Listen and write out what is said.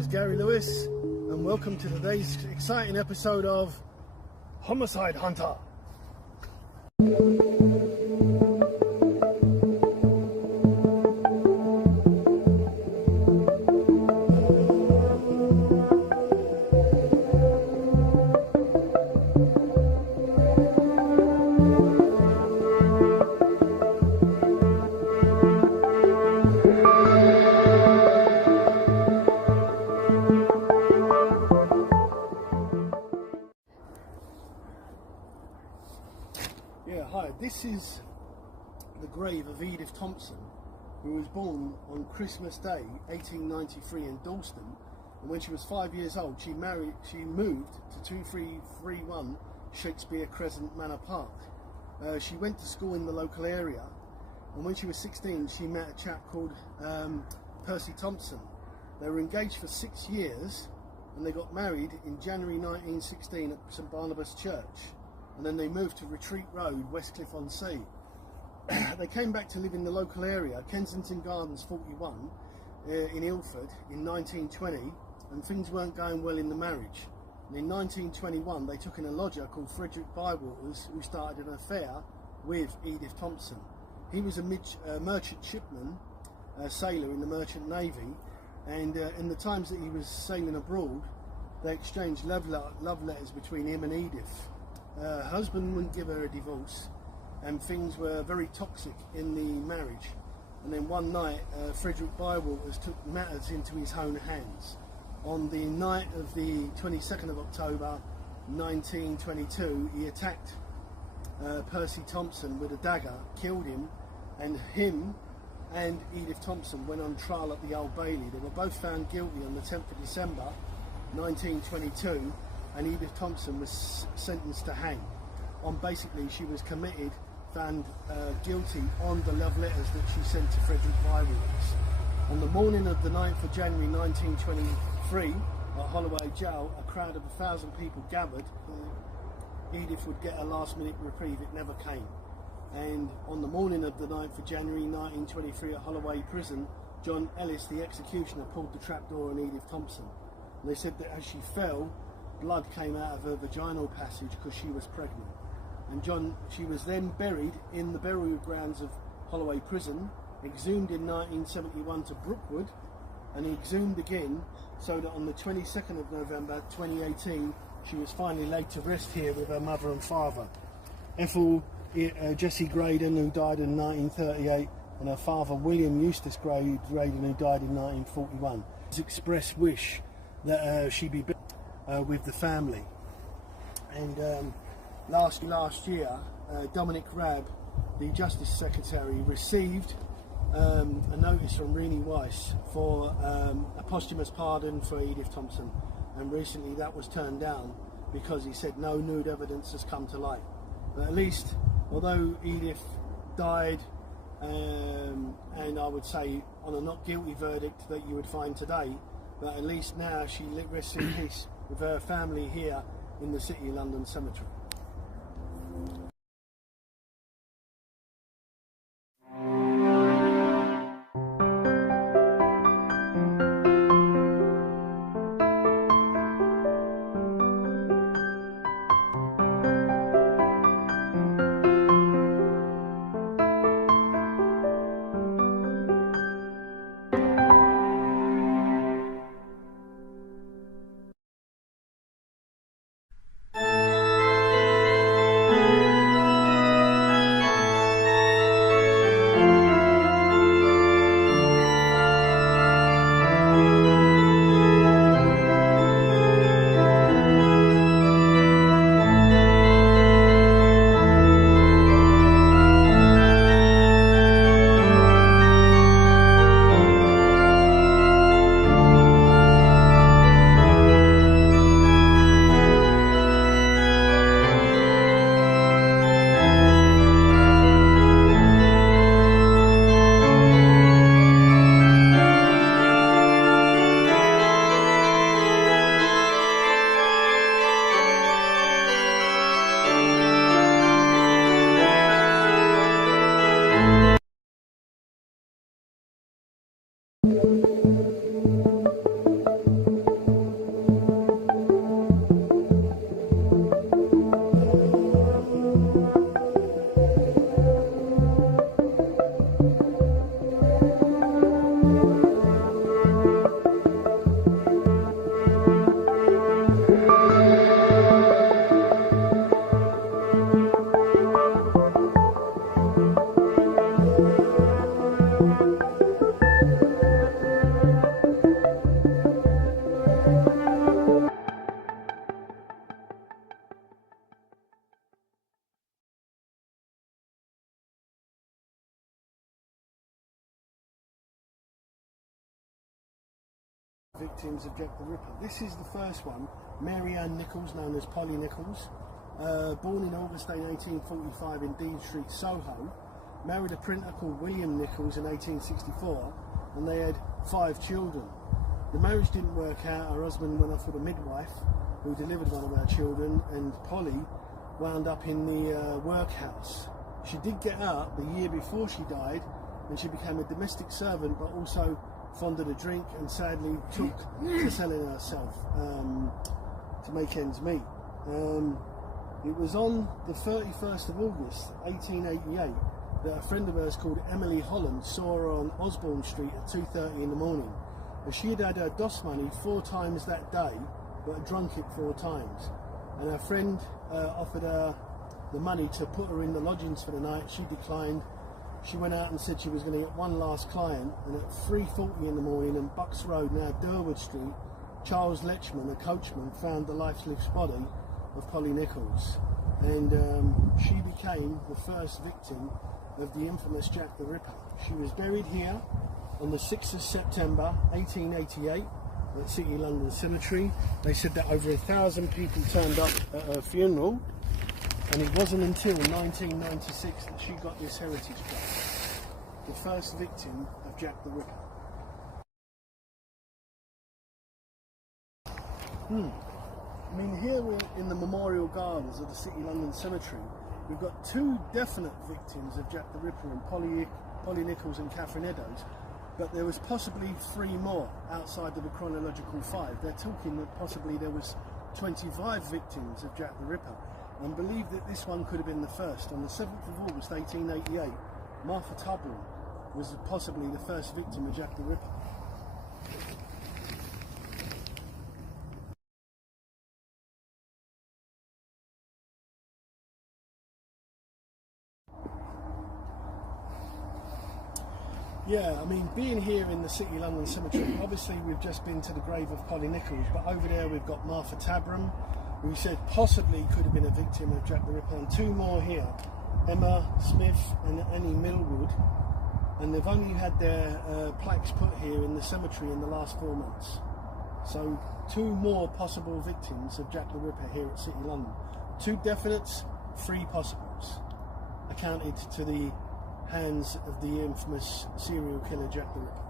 name's Gary Lewis, and welcome to today's exciting episode of Homicide Hunter. Hi, this is the grave of Edith Thompson, who was born on Christmas Day 1893 in Dalston, and when she was 5 years old she moved to 2331 Shakespeare Crescent Manor Park. She went to school in the local area, and when she was 16 she met a chap called Percy Thompson. They were engaged for 6 years and they got married in January 1916 at St Barnabas Church. And then they moved to Retreat Road, Westcliff-on-Sea. They came back to live in the local area, Kensington Gardens 41, in Ilford in 1920, and things weren't going well in the marriage. And in 1921 they took in a lodger called Frederick Bywaters, who started an affair with Edith Thompson. He was a merchant shipman, a sailor in the Merchant Navy, and in the times that he was sailing abroad they exchanged love letters between him and Edith. Her husband wouldn't give her a divorce, and things were very toxic in the marriage. And then one night Frederick Bywaters took matters into his own hands. On the night of the 22nd of October 1922 he attacked Percy Thompson with a dagger, killed him, and him and Edith Thompson went on trial at the Old Bailey. They were both found guilty on the 10th of December 1922, and Edith Thompson was sentenced to hang. Basically she was found guilty on the love letters that she sent to Frederick Bywaters. On the morning of the 9th of January 1923 at Holloway Jail, a crowd of 1,000 people gathered. Edith would get a last minute reprieve. It never came. And on the morning of the 9th of January 1923 at Holloway Prison, John Ellis, the executioner, pulled the trapdoor on Edith Thompson. And they said that as she fell, blood came out of her vaginal passage because she was pregnant. And she was then buried in the burial grounds of Holloway Prison, exhumed in 1971 to Brookwood, and exhumed again, so that on the 22nd of November 2018 she was finally laid to rest here with her mother and father. Ethel Jessie Graydon, who died in 1938, and her father William Eustace Graydon, who died in 1941. His express wish that she be with the family. And last year Dominic Raab, the Justice Secretary, received a notice from Rennie Weiss for a posthumous pardon for Edith Thompson, and recently that was turned down because he said no nude evidence has come to light. But at least, although Edith died, and I would say on a not guilty verdict that you would find today, but at least now she rests in peace with her family here in the City of London Cemetery. victims of Jack the Ripper. This is the first one, Mary Ann Nichols, known as Polly Nichols, born in Augustine 1845 in Dean Street, Soho, married a printer called William Nichols in 1864, and they had 5 children. The marriage didn't work out. Her husband went off with a midwife who delivered one of her children, and Polly wound up in the workhouse. She did get out the year before she died, and she became a domestic servant, but also fond of a drink, and sadly took to selling herself to make ends meet. It was on the 31st of August 1888 that a friend of hers called Emily Holland saw her on Osborne Street at 2:30 in the morning. She had had her DOS money 4 times that day, but had drunk it 4 times. And her friend offered her the money to put her in the lodgings for the night. She declined. She went out and said she was going to get one last client, and at 3:40 in the morning on Bucks Road, now Durwood Street, Charles Lechman, a coachman, found the lifeless body of Polly Nichols, and she became the first victim of the infamous Jack the Ripper. She was buried here on the 6th of September 1888 at City London Cemetery. They said that over 1,000 people turned up at her funeral, and it wasn't until 1996 that she got this heritage plaque, the first victim of Jack the Ripper. I mean, here in the Memorial Gardens of the City London Cemetery, we've got 2 definite victims of Jack the Ripper, and Polly Nichols and Catherine Eddowes, but there was possibly 3 more outside of the chronological 5. They're talking that possibly there was 25 victims of Jack the Ripper, and believe that this one could have been the first. On the 7th of August 1888, Martha Tubble was possibly the first victim of Jack the Ripper. Yeah, I mean, being here in the City London Cemetery, obviously we've just been to the grave of Polly Nichols, but over there we've got Martha Tabram, who said possibly could have been a victim of Jack the Ripper, and 2 more here, Emma Smith and Annie Millwood, and they've only had their plaques put here in the cemetery in the last 4 months. So 2 more possible victims of Jack the Ripper here at City London. 2 definites, 3 possibles, accounted to the hands of the infamous serial killer Jack the Ripper.